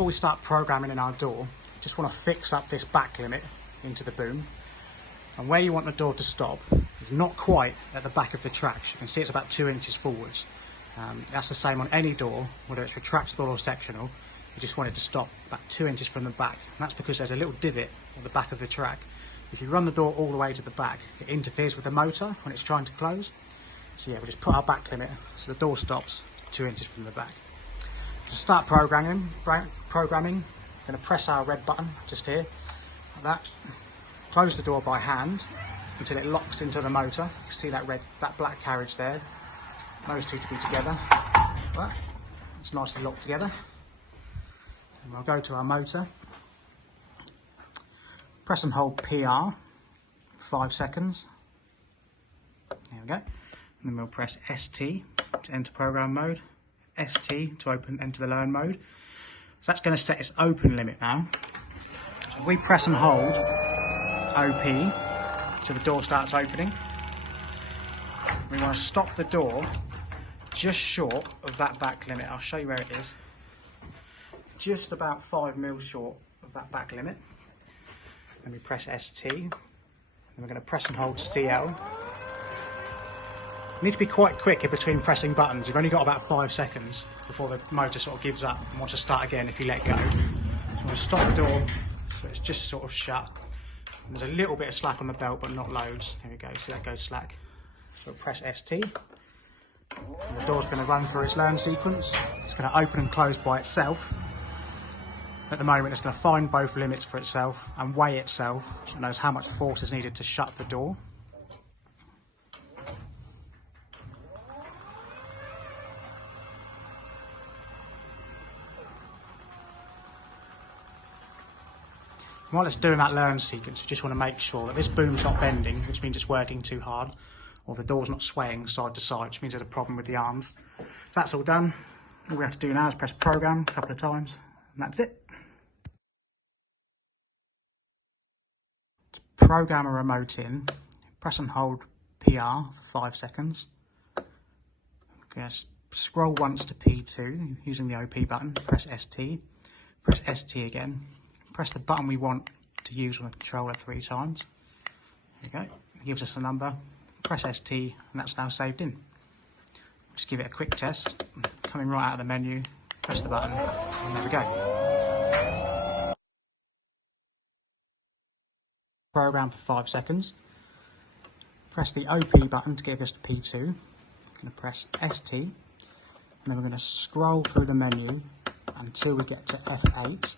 before we start programming in our door, just want to fix up this back limit into the boom. And where you want the door to stop is not quite at the back of the track. You can see it's about 2 inches forwards. That's the same on any door, whether it's retractable or sectional. You just want it to stop about 2 inches from the back. And that's because there's a little divot at the back of the track. If you run the door all the way to the back, it interferes with the motor when it's trying to close. So yeah, we'll just put our back limit so the door stops 2 inches from the back. To start programming, I'm going to press our red button just here, like that. Close the door by hand until it locks into the motor. You can see that black carriage there. Those two to be together. Right. It's nicely locked together. And we'll go to our motor. Press and hold PR 5 seconds. There we go. And then we'll press ST to enter program mode. ST to enter the learn mode. So that's going to set its open limit now. So if we press and hold OP so the door starts opening, we want to stop the door just short of that back limit. I'll show you where it is. Just about 5 mils short of that back limit. Then we press ST, and we're going to press and hold CL. You need to be quite quick in between pressing buttons. You've only got about 5 seconds before the motor sort of gives up and wants to start again if you let go. So we'll stop the door so it's just sort of shut. And there's a little bit of slack on the belt, but not loads. There we go, see that goes slack. So we'll press ST. And the door's going to run through its learn sequence. It's going to open and close by itself. At the moment it's going to find both limits for itself and weigh itself, so it knows how much force is needed to shut the door. While it's doing that learn sequence, you just want to make sure that this boom's not bending, which means it's working too hard, or the door's not swaying side to side, which means there's a problem with the arms. If that's all done, all we have to do now is press program a couple of times, and that's it. To program a remote in, press and hold PR for 5 seconds. Scroll once to P2 using the OP button, press ST, press ST again. Press the button we want to use on the controller 3 times. There we go. It gives us a number. Press ST, and that's now saved in. Just give it a quick test. Coming right out of the menu, press the button, and there we go. Program for 5 seconds. Press the OP button to give us to P2. I'm going to press ST, and then we're going to scroll through the menu until we get to F8.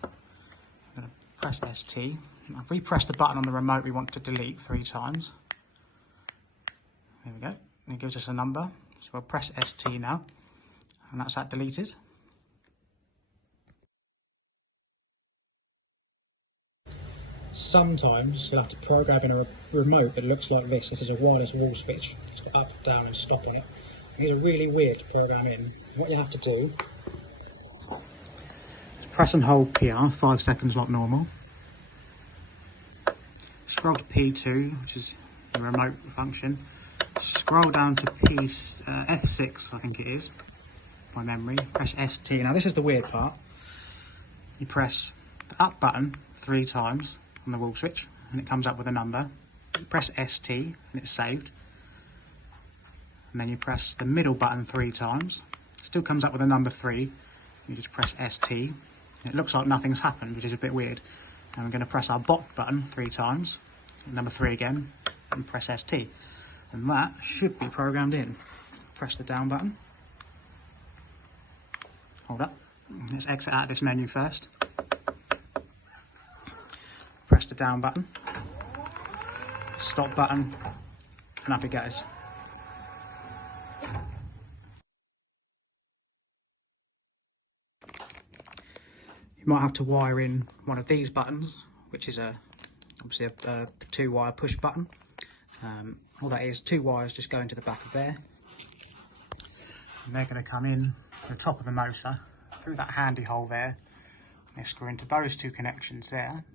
I'm going to press ST. Now, if we press the button on the remote we want to delete 3 times, there we go, and it gives us a number. So we'll press ST now, and that's that deleted. Sometimes you'll have to program in a remote that looks like this. This is a wireless wall switch. It's got up, down and stop on it. These are really weird to program in. What you have to do, press and hold PR 5 seconds like normal. Scroll to P2, which is the remote function. Scroll down to F6, I think it is, by memory. Press ST. Now this is the weird part. You press the up button 3 times on the wall switch, and it comes up with a number. You press ST, and it's saved. And then you press the middle button 3 times. It still comes up with a number 3. You just press ST. It looks like nothing's happened, which is a bit weird. And we're going to press our bot button 3 times, number 3 again, and press ST. And that should be programmed in. Press the down button. Hold up. Let's exit out of this menu first. Press the down button. Stop button, and up it goes. You might have to wire in one of these buttons, which is obviously a 2-wire push button. All that is, 2 wires just go into the back of there, and they're going to come in to the top of the motor through that handy hole there. They screw into those 2 connections there,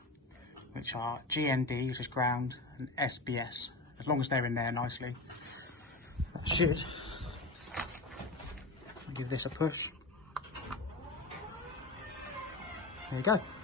which are GND, which is ground, and SBS. As long as they're in there nicely, that should give this a push. There you go.